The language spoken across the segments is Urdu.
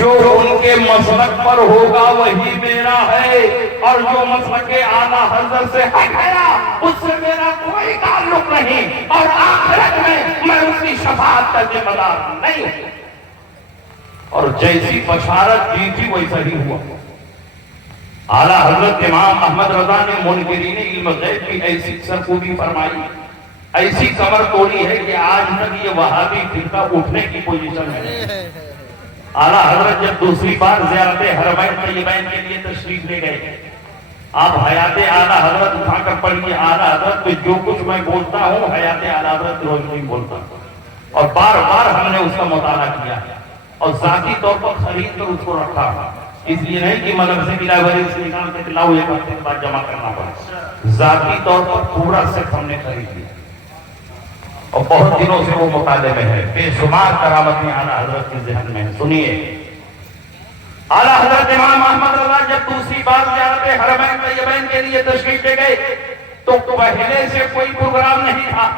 جو ان کے مسلک پر ہوگا وہی میرا ہے، اور جو مسلک اعلیٰ حضرت سے ہٹ گیا اس سے میرا کوئی تعلق نہیں، اور آخرت میں اس کی شفاعت کا ذمہ دار نہیں ہوں۔ اور جیسی بشارت دی تھی ویسا ہی ہوا۔ اعلیٰ حضرت امام احمد رضا نے منکرین علم غیب کی ایسی سرکوبی فرمائی، ایسی کمر توڑی ہے کہ آج تک یہ وہابی فرقہ اٹھنے کی پوزیشن ہے۔ اعلیٰ حضرت جب دوسری بار زیارت حرمین طیبین کے لیے تشریف لے گئے، آپ حیات اعلیٰ حضرت اٹھا کر پڑھیے، اعلیٰ حضرت پہ جو کچھ میں بولتا ہوں حیات اعلیٰ حضرت روشنی بولتا ہوں، اور بار بار ہم نے اس کا مطالعہ کیا اور ذاتی طور پر خرید کر اس کو رکھا، اس لیے نہیں کہ مدرسے کی لائبریری سے نکال کے لاؤ ایک ہفتے کے بعد جمع کرنا پڑا، ذاتی طور پر پورا سیٹ ہم نے خرید لیا اور بہت دنوں سے وہ مطالعے میں ہے، بے شمار کرامتیں اعلیٰ حضرت کے ذہن میں ہیں۔ سنیے، اعلیٰ حضرت امام احمد رضا جب دوسری بار زیارت حرمین طیبین کے لیے تشریف لے گئے تو پہلے سے کوئی پروگرام نہیں تھا،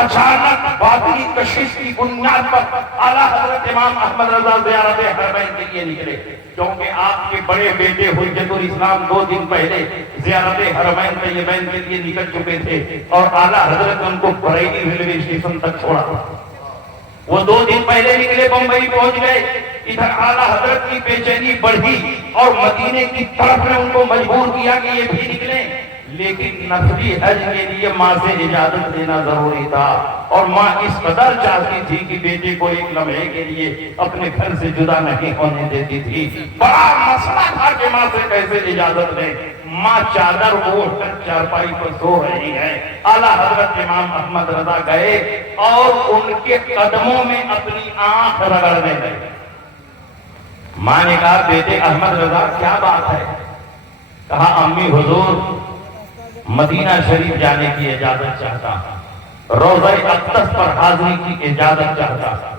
اچانک باطنی کشش کی بنیاد پر اعلیٰ حضرت امام احمد رضا زیارت حرمین کے لیے نکلے، کیونکہ آپ کے بڑے بیٹے حجت الاسلام 2 دن پہلے زیارت حرمین طیبین کے لیے نکل چکے تھے، اور اعلیٰ حضرت ان کو بریلی ریلوے اسٹیشن تک چھوڑا۔ وہ 2 دن پہلے نکلے، بمبئی پہنچ گئے، ادھر اعلیٰ حضرت کی بے چینی بڑھی اور مدینے کی طرف نے ان کو مجبور کیا کہ یہ بھی نکلیں، لیکن نفلی حج کے لیے ماں سے اجازت لینا ضروری تھا، اور ماں اس قدر چاہتی تھی کہ بیٹے کو ایک لمحے کے لیے اپنے گھر سے جدا نہیں ہونے دیتی تھی۔ بڑا مسئلہ تھا کہ ماں سے کیسے اجازت لیں۔ ماں چادر اوڑھ کر چارپائی پر سو رہی ہے، اعلیٰ حضرت امام احمد رضا گئے اور ان کے قدموں میں اپنی آنکھ رگڑنے لگے۔ ماں نے کہا، بیٹے احمد رضا کیا بات ہے؟ کہا، امی حضور مدینہ شریف جانے کی اجازت چاہتا، روضہ اقدس پر حاضری کی اجازت چاہتا۔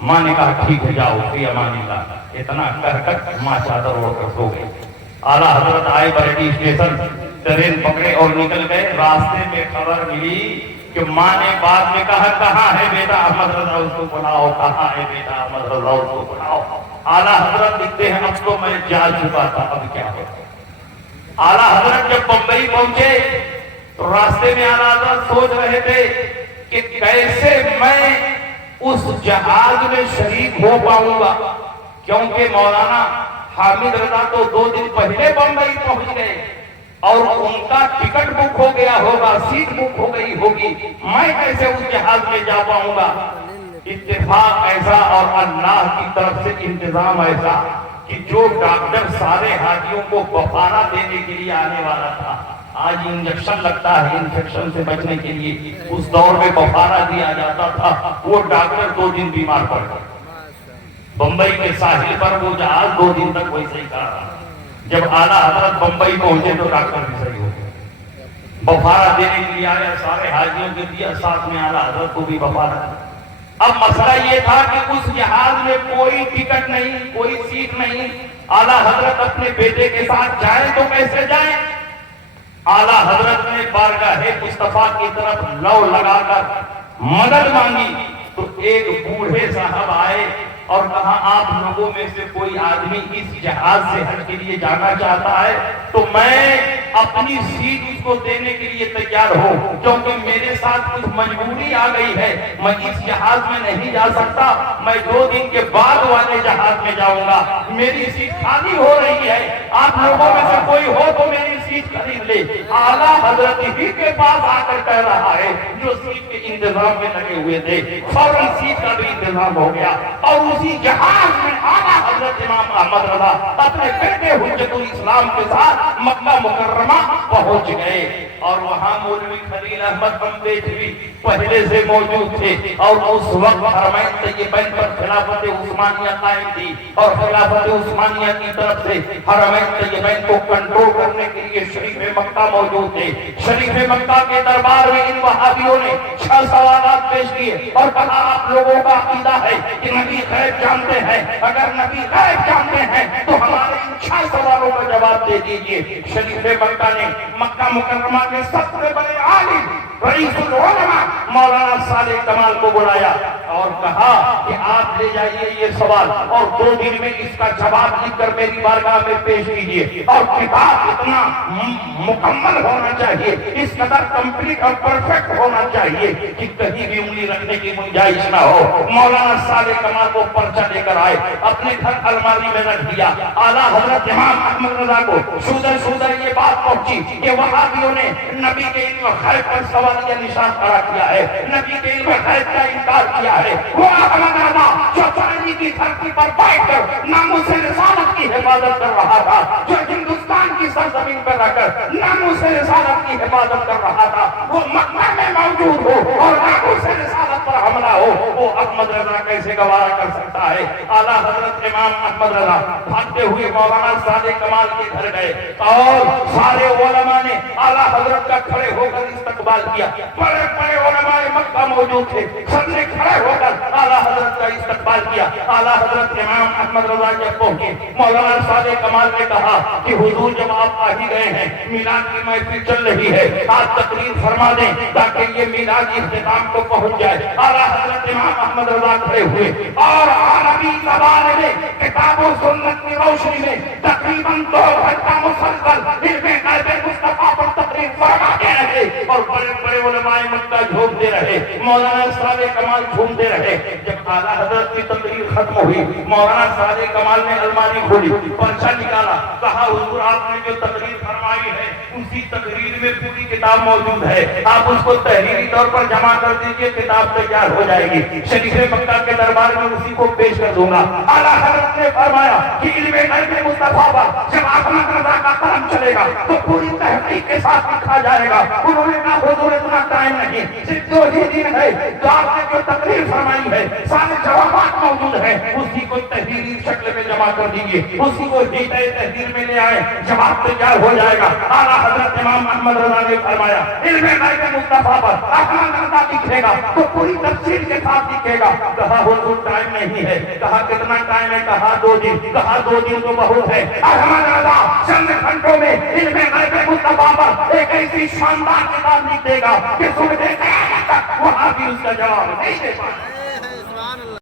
ماں نے کہا، ٹھیک ہے جاؤ فی امان اللہ۔ اتنا کر کر ماں چادر اوڑھ کر سو گئی۔ اعلیٰ حضرت آئے بریلی اسٹیشن، ٹرین پکڑے اور نکل گئے۔ راستے میں خبر ملی کہ ماں نے بعد میں کہا، کہاں ہے بیٹا احمد رضا، اس کو بلاؤ، کہاں ہے بیٹا احمد رضا، اس کو بلاؤ۔ اعلیٰ حضرت لکھتے ہیں، اب تو میں جا چکا تھا، اب کیا ہو۔ اعلیٰ حضرت جب بمبئی پہنچے تو راستے میں اعلیٰ حضرت سوچ رہے تھے کہ کیسے میں اس جہاز میں شریک ہو پاؤں گا، کیونکہ مولانا حامد رضا تو 2 دن پہلے بمبئی پہنچ گئے اور ان کا ٹکٹ بک ہو گیا ہوگا، سیٹ بک ہو گئی ہوگی، میں کیسے اس جہاز میں جا پاؤں گا۔ اتفاق ایسا اور اللہ کی طرف سے انتظام ایسا کہ جو ڈاکٹر سارے حاجیوں کو بخارا دینے کے لیے آنے والا تھا، آج انجیکشن لگتا ہے انفیکشن سے بچنے کے لیے، اس دور میں بخارا دیا جاتا تھا، وہ ڈاکٹر 2 دن بیمار پڑ گئے۔ بمبئی کے ساحل پر وہ جہاز 2 دن تک ویسے ہی کھڑا رہا۔ جب اعلیٰ حضرت بمبئی پہنچے تو ڈاکٹر بھی صحیح ہو گئے، بخارا دینے کے لیے آیا، سارے حاجیوں کے دیا، ساتھ میں اعلیٰ حضرت کو بھی بخارا۔ اب مسئلہ یہ تھا کہ اس جہاز میں کوئی ٹکٹ نہیں، کوئی سیٹ نہیں، اعلیٰ حضرت اپنے بیٹے کے ساتھ جائیں تو کیسے جائیں؟ اعلیٰ حضرت نے بارگاہ مصطفیٰ کی طرف لو لگا کر مدد مانگی تو ایک بوڑھے صاحب آئے اور کہا، آپ لوگوں میں سے کوئی آدمی اس جہاز سے حج کے لیے جانا چاہتا ہے تو میں اپنی سیٹ اس کو دینے کے لیے تیار ہوں، کیونکہ میرے ساتھ کچھ مجبوری آ گئی ہے، میں اس جہاز میں نہیں جا سکتا، میں 2 دن کے بعد والے جہاز میں جاؤں گا، میری سیٹ خالی ہو رہی ہے، آپ لوگوں میں سے کوئی ہو تو میری سیٹ خرید لے۔ اعلیٰ حضرت ہی کے پاس آ کر کہہ رہا ہے جو سیٹ کے انتظام میں لگے ہوئے تھے، فوراً سیٹ کا بھی انتظام ہو گیا، اور اسی جہاز میں اعلیٰ حضرت امام احمد رضا اپنے بیٹے حجت الاسلام کے ساتھ مکہ مکرمہ پہنچ گئے، اور وہاں مولوی خلیل احمد بندیج بھی پہلے سے موجود تھے، اور اس وقت حرمین طیبین پر خلافت عثمانیہ قائم تھی، اور خلافت عثمانیہ کی طرف سے حرمین طیبین کو کنٹرول کرنے کے لیے شریف مکہ موجود تھے۔ شریف مکہ کے دربار میں ان وہابیوں نے 6 سوالات پیش کیے اور کہا، آپ لوگوں کا عقیدہ ہے کہ نبی غیب جانتے ہیں، اگر نبی غیب جانتے ہیں تو ہمارے ان 6 سوالوں کا جواب دے دیجئے۔ شریف مکہ نے مکہ مکرمہ کے سب سے بڑے عالم رئیس العلماء مولانا صالح کمال کو بلایا اور کہا کہ آپ لے جائیے یہ سوال اور 2 دن میں اس کا جواب لکھ کر میری بارگاہ میں پیش کیجیے، اور کتاب اتنا مکمل ہونا چاہیے، اس قدر کمپلیٹ اور پرفیکٹ ہونا چاہیے کہ کہیں بھی انگلی رکھنے کی گنجائش نہ ہو۔ مولانا صالح کمال کو پرچہ لے کر آئے، اپنے گھر الماری میں رکھ دیا۔ اعلیٰ حضرت امام احمد رضا کو شودر یہ بات پہنچی کہ وہابیوں نے نبی کے علم غیب پر سوالیہ نشان کھڑا کیا ہے، نبی کے علم غیب کا انکار کیا ہے۔ وہ احمد رضا جو چاندی کی دھرتی پر بیٹھ کر ناموس رسالت کی حفاظت کر رہا تھا، جو ہندوستان کی سرزمین پر رہ کر ناموس رسالت کی حفاظت کر رہا تھا، وہ مکہ میں موجود ہو اور ناموس رسالت پر حملہ ہو، وہ احمد رضا کیسے گوارا کر سکتا ہے؟ اعلیٰ حضرت امام احمد رضا بھاگتے ہوئے مولانا صالح کمال کے گھر گئے اور سارے علماء نے اعلیٰ حضرت کا کھڑے ہو کر استقبال کیا۔ بڑے بڑے علماء مکہ موجود تھے، سب نے کھڑے ہو کر اعلیٰ حضرت کا استقبال کیا۔ اعلیٰ حضرت امام احمد رضا جب پہنچے، مولانا صالح کمال نے کہا کہ حضور جب آپ آ ہی گئے ہیں، میلاد کی محفل چل رہی ہے، آپ تقریر فرما دیں تاکہ یہ میلاد اختتام کو پہنچ جائے۔ اعلیٰ حضرت امام احمد رضا کھڑے ہوئے اور عربی زبان میں کتاب و سنت کی روشنی میں تقریباً 2 گھنٹہ مسلسل علم غیب مصطفیٰ پر تقریر فرماتے رہے اور بڑے بڑے علماء مکہ جھومتے رہے، مولانا صالح کمال جھومتے رہے۔ جب اعلیٰ حضرت کی تقریر ختم ہوئی، مولانا صالح کمال نے الماری کھولی، پرچہ نکالا، کہا حضور آپ نے جو تقریر فرمائی ہے اسی تقریر میں پوری کتاب موجود ہے، آپ اس کو تحریری طور پر جمع کر دیجئے، کتاب تیار ہو جائے گی، شریف مکہ کے دربار میں اسی کو پیش کر دوں گا۔ اعلیٰ حضرت نے فرمایا کہ علم غیب مصطفیٰ پر جب احمد رضا کا قلم چلے گا تو پوری تحقیق کے ساتھ لکھا جائے گا۔ انہوں نے کہا حضور اتنا ٹائم نہیں، صرف 2 ہی دن ہے، تو آپ نے جو تقریر فرمائی ہے سارے جوابات موجود ہیں، اسی کو تحریری شکل میں جمع کر دیجیے، اسی کو ہدایت تحریر میں لے آئے، جواب تیار ہو جائے گا۔ اعلیٰ حضرت امام احمد رضا نے فرمایا علم غیب مصطفیٰ پر احمد رضا لکھے گا تو پوری تفصیل کے ساتھ لکھے گا۔ کہا حضور ٹائم نہیں ہے، کہا کتنا ٹائم ہے؟ کہا 2 دن، کہا 2 دن تو بہت ہے۔ احمد رضا چند گھنٹوں میں علم غیب مصطفیٰ پر ایک ایسی شاندار کتاب لکھ دے گا کہ سن کے قیامت تک وہاں بھی اس کا جواب نہیں دے پائے۔